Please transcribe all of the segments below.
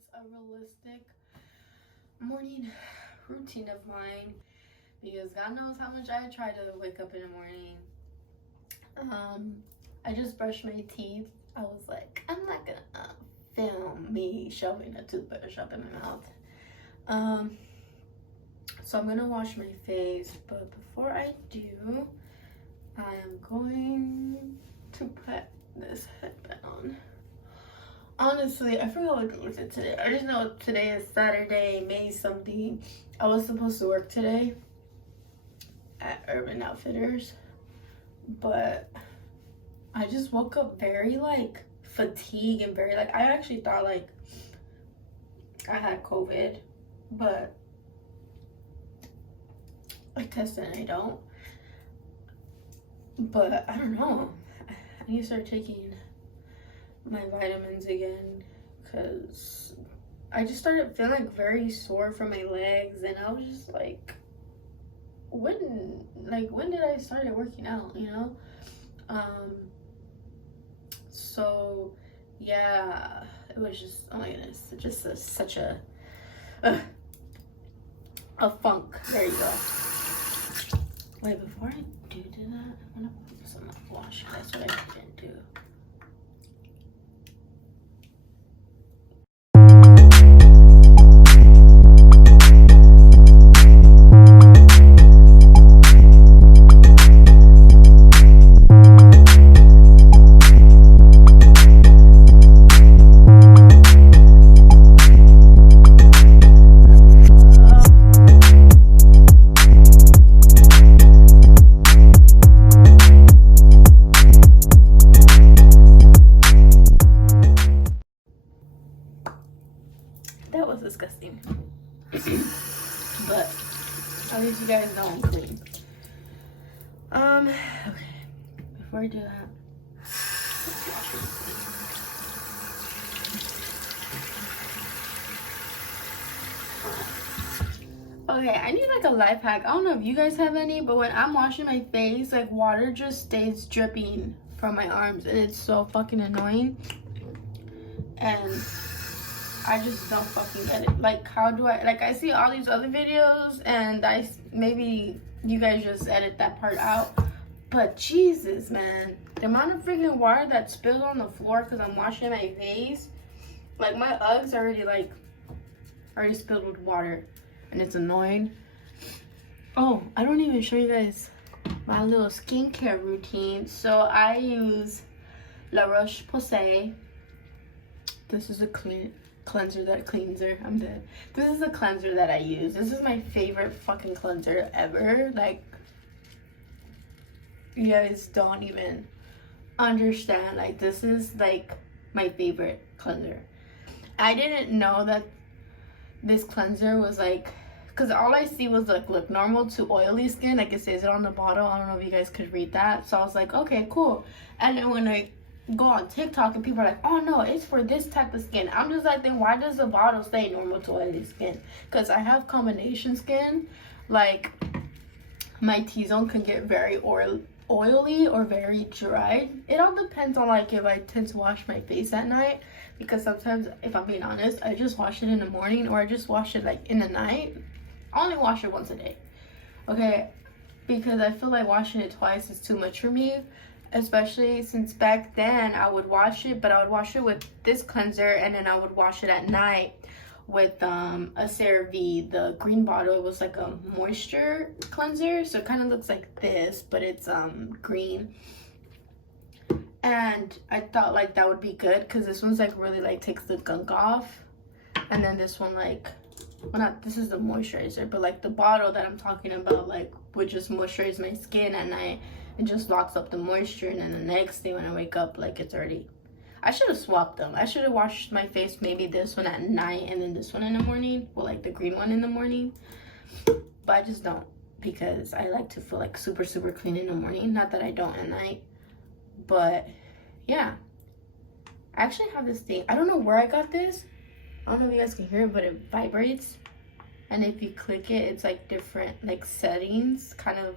it's a realistic morning routine of mine because God knows how much I try to wake up in the morning. I just brushed my teeth. I was like, I'm not gonna film me shoving a toothbrush up in my mouth. So I'm gonna wash my face, but before I do, I am going to put this headband on. Honestly, I forgot what day is it today. I just know today is Saturday, May something. I was supposed to work today at Urban Outfitters, but I just woke up very like fatigued and very like, I actually thought like I had COVID, but I tested and I don't. But I don't know, I need to start taking my vitamins again because I just started feeling like very sore from my legs, and I was just like, when did I start working out, you know? So yeah, it was just, oh my goodness, it just such a funk. There you go. Wait, before I do that, I'm gonna put some mouthwash. That's what I didn't do. That was disgusting. But at least you guys know I'm clean. Okay. Before I do that, okay, I need like a life hack. I don't know if you guys have any, but when I'm washing my face, like water just stays dripping from my arms, and it's so fucking annoying. And I just don't fucking get it. Like, how do I, like, I see all these other videos, and maybe you guys just edit that part out, but Jesus, man, the amount of freaking water that spilled on the floor because I'm washing my face, like, my Uggs already spilled with water, and it's annoying. Oh, I don't even show you guys my little skincare routine. So I use La Roche-Posay. This is a cleanser. I'm dead. This is a cleanser that I use. This is my favorite fucking cleanser ever. Like, you guys don't even understand. Like, this is like my favorite cleanser. I didn't know that this cleanser was like, because all I see was like, look, normal to oily skin, like it says it on the bottle. I don't know if you guys could read that. So I was like, okay, cool. And then when I go on TikTok and people are like, oh no, it's for this type of skin, I'm just like, then why does the bottle say normal to oily skin? Because I have combination skin. Like, my T-zone can get very oily or very dry. It all depends on like if I tend to wash my face at night, because sometimes, if I'm being honest, I just wash it in the morning, or I just wash it like in the night. I only wash it once a day, okay? Because I feel like washing it twice is too much for me, especially since back then I would wash it, but I would wash it with this cleanser, and then I would wash it at night with a CeraVe, the green bottle. It was like a moisture cleanser, so it kind of looks like this, but it's green. And I thought like that would be good because this one's like really like takes the gunk off, and then this one like, well, not, this is the moisturizer, but like the bottle that I'm talking about like would just moisturize my skin at night. It just locks up the moisture, and then the next day when I wake up, like, it's already, I should have swapped them. I should have washed my face, maybe this one at night and then this one in the morning, well, like the green one in the morning. But I just don't, because I like to feel like super clean in the morning. Not that I don't at night, but yeah. I actually have this thing, I don't know where I got this. I don't know if you guys can hear it, but it vibrates, and if you click it, it's like different like settings, kind of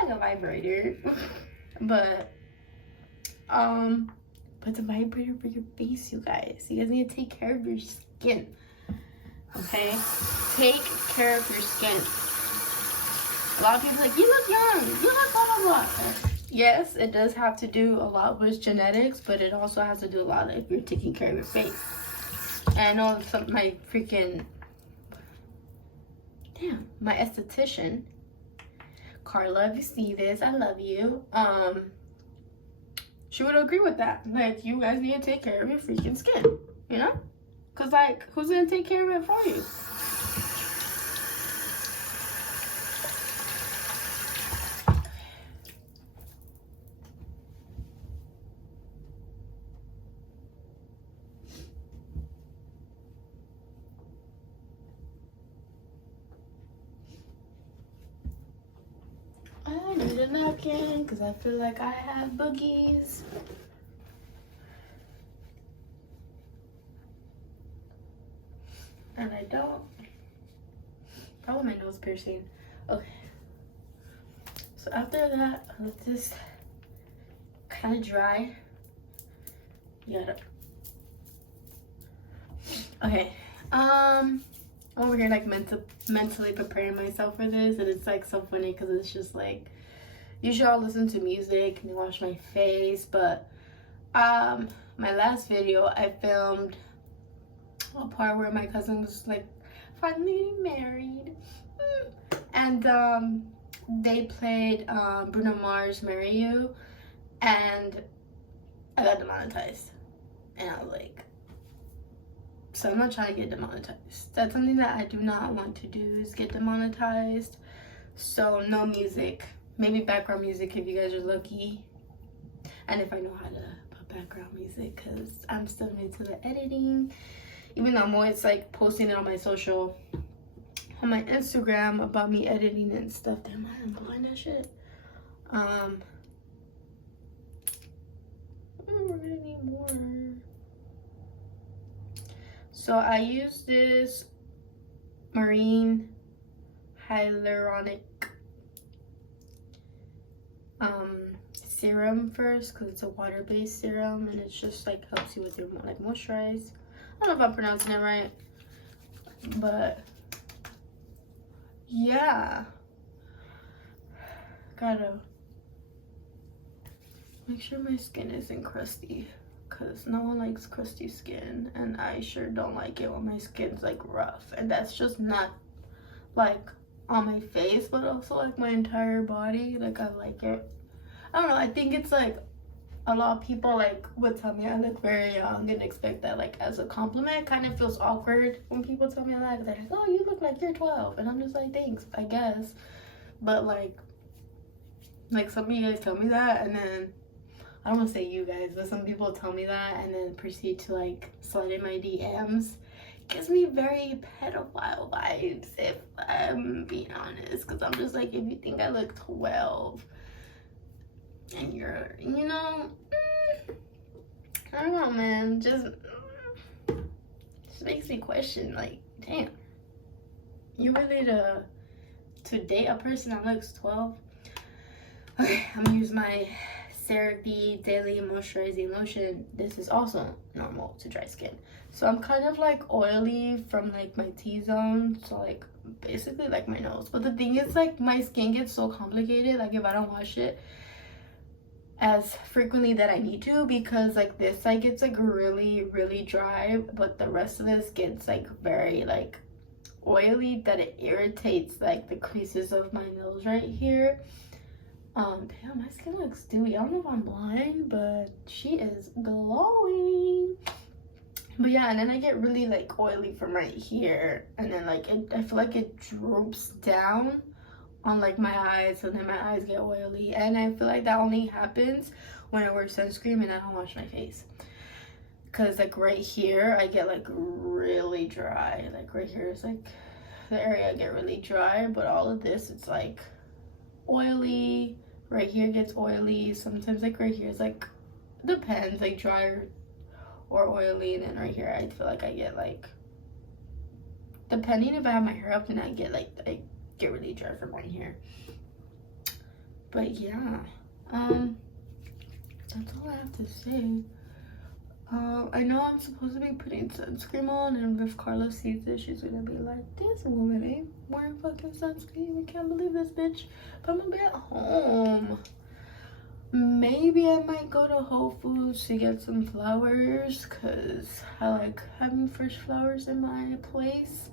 like a vibrator. but but it's a vibrator for your face, you guys. You guys need to take care of your skin. Okay? Take care of your skin. A lot of people are like, you look young, you look blah, blah, blah. Yes, it does have to do a lot with genetics, but it also has to do a lot if you're taking care of your face. And I know my freaking, my esthetician, Carla, if you see this, I love you. She would agree with that. Like, you guys need to take care of your freaking skin, you know? Because, like, who's going to take care of it for you? I need a napkin because I feel like I have boogies. And I don't. Probably my nose piercing. Okay. So after that, I let this kind of dry. Yeah. Okay. Over here like mentally preparing myself for this, and it's like so funny because it's just like usually I'll listen to music and wash my face, but my last video I filmed a part where my cousin was like finally married, and they played Bruno Mars' Marry You, and I got demonetized, and I was like, so I'm not trying to get demonetized. That's something that I do not want to do, is get demonetized. So no music, maybe background music if you guys are lucky, and if I know how to put background music, because I'm still new to the editing, even though I'm always like posting it on my Instagram about me editing and stuff. Damn, I didn't blind that shit. We're gonna need more. So I use this marine hyaluronic serum first, because it's a water-based serum, and it's just like helps you with your like moisturize. I don't know if I'm pronouncing it right, but yeah, gotta make sure my skin isn't crusty, because no one likes crusty skin, and I sure don't like it when my skin's like rough. And that's just not like on my face, but also like my entire body. Like, I like it. I don't know, I think it's like a lot of people like would tell me I look very young and expect that like as a compliment. It kind of feels awkward when people tell me that. They're like, oh, you look like you're 12, and I'm just like, thanks, I guess. But like some of you guys tell me that, and then I don't want to say you guys, but some people tell me that and then proceed to like slide in my DMs. It gives me very pedophile vibes, if I'm being honest, because I'm just like, if you think I look 12 and you're, you know, I don't know, man, just makes me question, like, damn, you really to date a person that looks 12? Okay, I'm gonna use my CeraVe Daily Moisturizing Lotion. This is also normal to dry skin. So I'm kind of like oily from like my T-zone, so like basically like my nose. But the thing is, like, my skin gets so complicated, like if I don't wash it as frequently that I need to, because like this side gets like really dry, but the rest of this gets like very like oily, that it irritates like the creases of my nose right here. Damn, my skin looks dewy. I don't know if I'm blind, but she is glowing. But yeah, and then I get really like oily from right here, and then like I feel like it droops down on like my eyes, so then my eyes get oily. And I feel like that only happens when I wear sunscreen and I don't wash my face, because like right here I get like really dry. Like right here is like the area I get really dry, but all of this, it's like oily. Right here gets oily. Sometimes like right here is like, depends, like dry or oily. And then right here I feel like I get like, depending if I have my hair up, then I get really dry from right here. But yeah, that's all I have to say. I know I'm supposed to be putting sunscreen on, and if Carla sees this, she's gonna be like, this woman ain't wearing fucking sunscreen. I can't believe this bitch. But I'm gonna be at home. Maybe I might go to Whole Foods to get some flowers, because I like having fresh flowers in my place.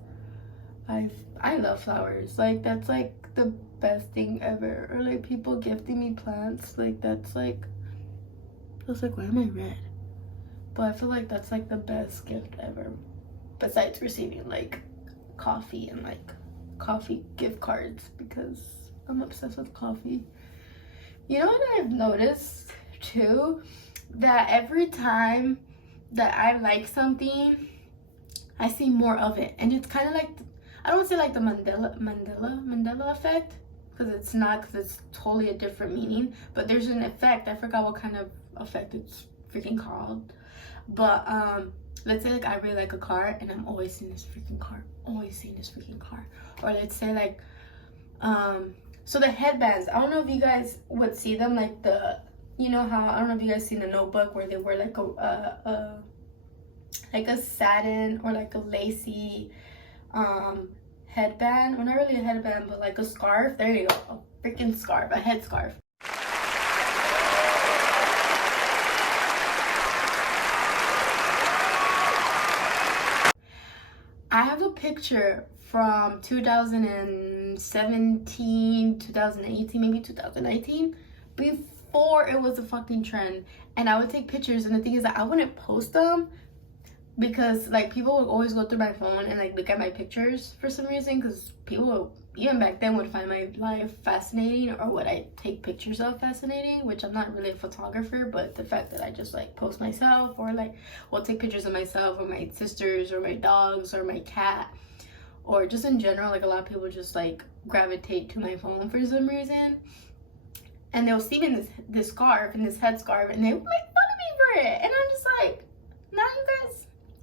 I love flowers. Like, that's like the best thing ever. Or like people gifting me plants. Like, that's like, why am I red? But I feel like that's like the best gift ever, besides receiving like coffee and like coffee gift cards, because I'm obsessed with coffee. You know what I've noticed too? That every time that I like something, I see more of it. And it's kind of like, I don't want to say like the Mandela effect, because it's not, because it's totally a different meaning. But there's an effect, I forgot what kind of effect it's freaking called. But let's say like I really like a car, and I'm always seeing this freaking car, or let's say like so the headbands, I don't know if you guys would see them, like the, you know how, I don't know if you guys seen The Notebook, where they wear like a satin or like a lacy headband, well not really a headband, but like a scarf. There you go, a freaking scarf, a headscarf. I have a picture from 2017, 2018, maybe 2019, before it was a fucking trend. And I would take pictures, and the thing is that I wouldn't post them, because like people would always go through my phone and like look at my pictures for some reason, because people even back then would find my life fascinating, or what I take pictures of fascinating, which I'm not really a photographer, but the fact that I just like post myself, or like will take pictures of myself or my sisters or my dogs or my cat, or just in general, like a lot of people just like gravitate to my phone for some reason, and they'll see me in this scarf, in this headscarf, and they will make fun of me for it, and I'm just like, now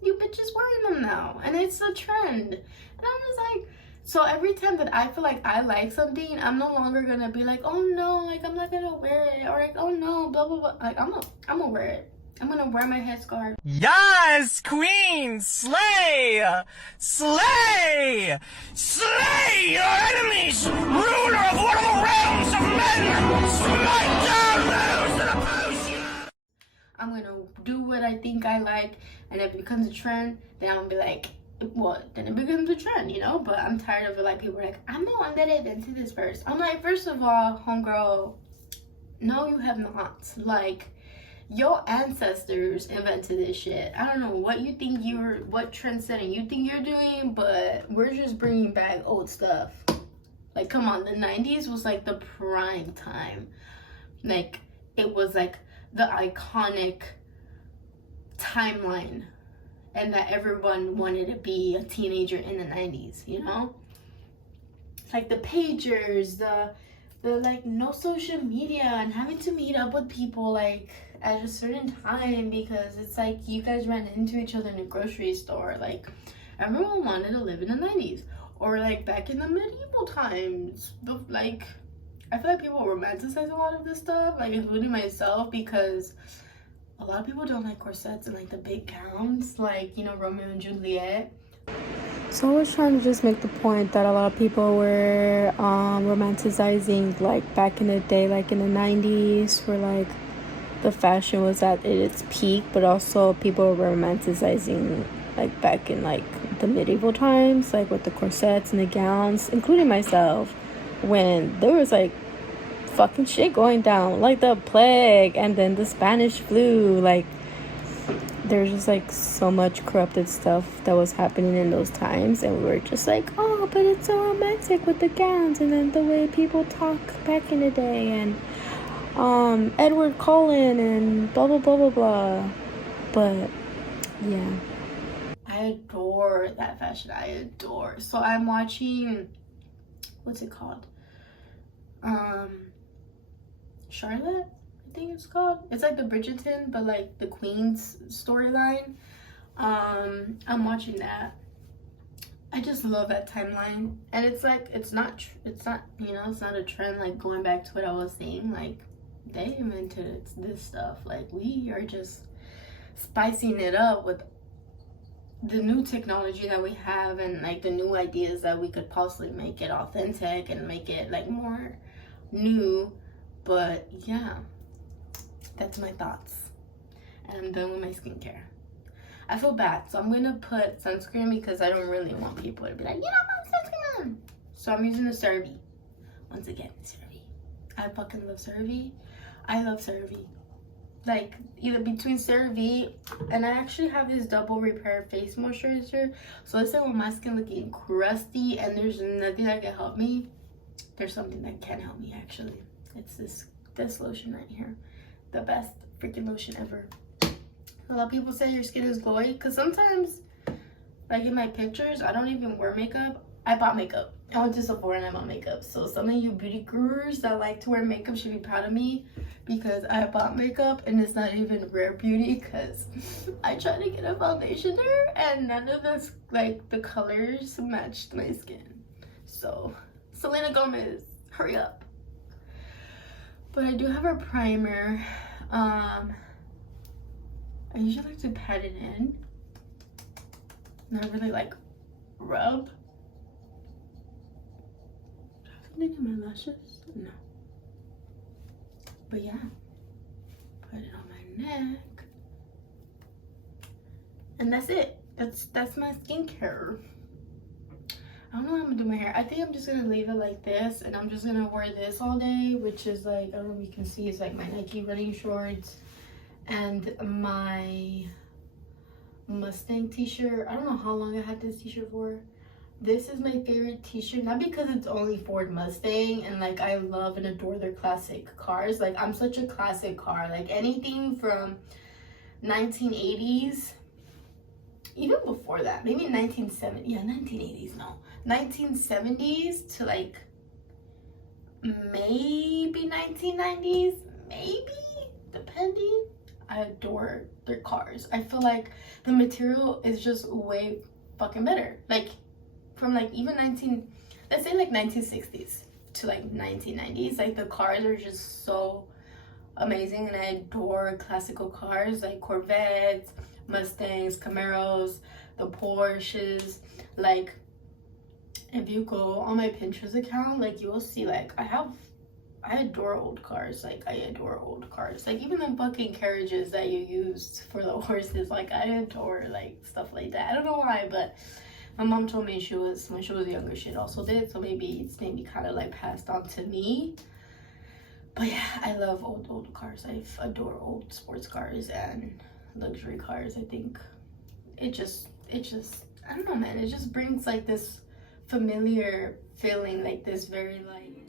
you bitches wearing them now, and it's a trend. And I'm just like, so every time that I feel like I like something, I'm no longer gonna be like, oh no, like I'm not gonna wear it, or like, oh no, blah blah blah. Like I'm gonna wear it. I'm gonna wear my headscarf. Yes, queen, slay, slay, slay your enemies, ruler of one of the realms of men, smite down those that oppose you. I'm gonna do what I think I like, and if it becomes a trend, then I'm gonna be like, well, then it becomes a trend, you know? But I'm tired of it, like people are like, I'm the one that invented this first. I'm like, first of all, homegirl, no you have not. Like, your ancestors invented this shit. I don't know what you think what trendsetting you think you're doing, but we're just bringing back old stuff. Like, come on, the 90s was like the prime time. Like, it was like the iconic timeline, and that everyone wanted to be a teenager in the 90s, you know? Like the pagers, the like no social media, and having to meet up with people like at a certain time, because it's like you guys ran into each other in a grocery store. Like, everyone wanted to live in the 90s, or like back in the medieval times. But like, I feel like people romanticize a lot of this stuff, like including myself, because a lot of people don't like corsets and like the big gowns, like, you know, Romeo and Juliet. So I was trying to just make the point that a lot of people were romanticizing, like back in the day, like in the 90s, where like the fashion was at its peak, but also people were romanticizing like back in like the medieval times, like with the corsets and the gowns, including myself, when there was like fucking shit going down, like the plague and then the Spanish flu. Like, there's just like so much corrupted stuff that was happening in those times, and we were just like, oh, but it's so romantic with the gowns and then the way people talk back in the day, and Edward Cullen and blah blah blah blah blah. But yeah, I adore that fashion. I adore. So I'm watching, what's it called? Charlotte, I think it's called. It's like the Bridgerton, but like the Queen's storyline. I'm watching that. I just love that timeline, and it's like it's not you know, it's not a trend. Like, going back to what I was saying, like they invented this stuff. Like, we are just spicing it up with the new technology that we have and like the new ideas that we could possibly make it authentic and make it like more new. But yeah, that's my thoughts, and I'm done with my skincare. I feel bad, so I'm gonna put sunscreen because I don't really want people to be like, you don't put sunscreen on. So I'm using the CeraVe. Once again, CeraVe. I fucking love CeraVe. I love CeraVe. Like, either between CeraVe, and I actually have this double repair face moisturizer. So let's say when my skin looking crusty and there's nothing that can help me, there's something that can help me actually. It's this lotion right here. The best freaking lotion ever. A lot of people say your skin is glowy, because sometimes, like in my pictures, I don't even wear makeup. I bought makeup. I went to Sephora and I bought makeup. So some of you beauty gurus that like to wear makeup should be proud of me, because I bought makeup and it's not even rare beauty, because I tried to get a foundation there and none of this, like the colors matched my skin. So Selena Gomez, hurry up. But I do have a primer. I usually like to pat it in, not really like rub. Do I have something in my lashes? No. But yeah, put it on my neck, and that's it. That's my skincare. I don't know how I'm gonna do my hair. I think I'm just gonna leave it like this, and I'm just gonna wear this all day, which is like, I don't know if you can see, it's like my Nike running shorts and my Mustang t-shirt. I don't know how long I had this t-shirt for. This is my favorite t-shirt, not because it's only Ford Mustang and like I love and adore their classic cars. Like, I'm such a classic car, like anything from 1980s, even before that, maybe 1970s, yeah, 1980s, no, 1970s to like maybe 1990s, maybe, depending. I adore their cars. I feel like the material is just way fucking better. Like, from like even let's say like 1960s to like 1990s, like the cars are just so amazing, and I adore classical cars like Corvettes, Mustangs, Camaros, the Porsches. Like, if you go on my Pinterest account, like you will see, like I adore old cars. Like, I adore old cars. Like, even the fucking carriages that you used for the horses, like I adore like stuff like that. I don't know why, but my mom told me when she was younger, she also did, so maybe it's kind of like passed on to me. But yeah, I love old cars. I adore old sports cars and luxury cars. I think it just I don't know, man, it just brings like this familiar feeling, like this very like